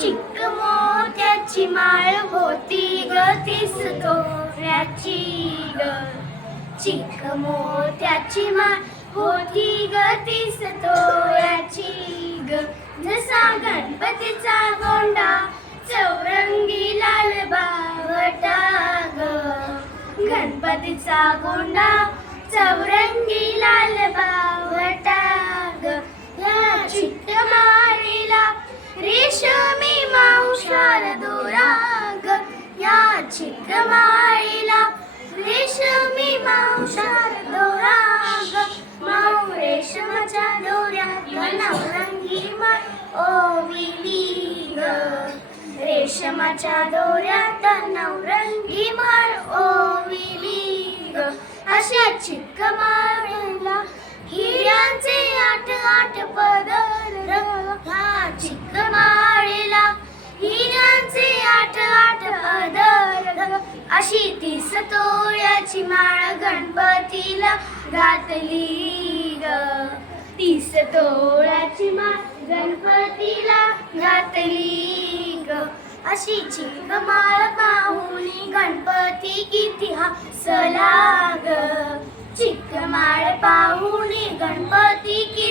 चिक्क मोत्याची माळ होती ग तीस ग. चिक्क मोत्याची माळ होती ग तीस तोळ्याची ग. जसा गणपतीचा गोंडा चौरंगी लाल बावटा ग. गणपतीचा गोंडा माईला. रेशमी मावशार दोरा ग माऊ रेशमाच्या दोऱ्यात नवरंगी माळ ओविली ग रेशमाच्या दोऱ्यात नवरंगी माळ ओविली ग अशा चिक्क माळेला हिऱ्यांचे आठ आठ पद अशी ती सतोळ्याची माळ गणपतीला घातली ग. ती सतोळ्याची माळ गणपतीला घातली ग. अशी चिक माळ पाहुणी गणपती किती हसला ग चिक माळ पाहुणी गणपती किती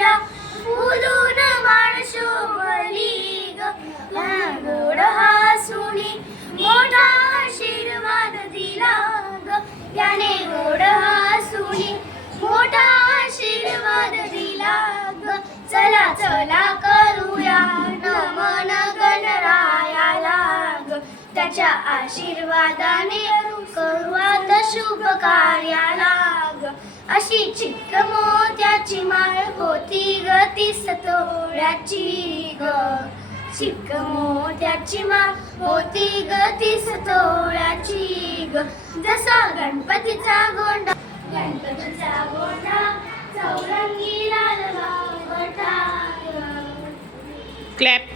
गणपतीला फुलून माळ शोभली ग. या गोड हसुनी मोठा आशीर्वाद दिला ग. त्याने गोड हसुनी मोठा आशीर्वाद दिला ग. चला चला करूया नमन गणरायाला ग. त्याच्या आशीर्वादाने करूयात शुभ कार्याला ग. अशी चिक्क मोत्याची माळ होती ग तीस तोळ्याची ग. चिक मोठ्याची माळ होती ग तीस तोळ्याची ग. जसा गणपतीचा गोंडा गणपतीचा गोंडा चौरंगी लाल क्लॅप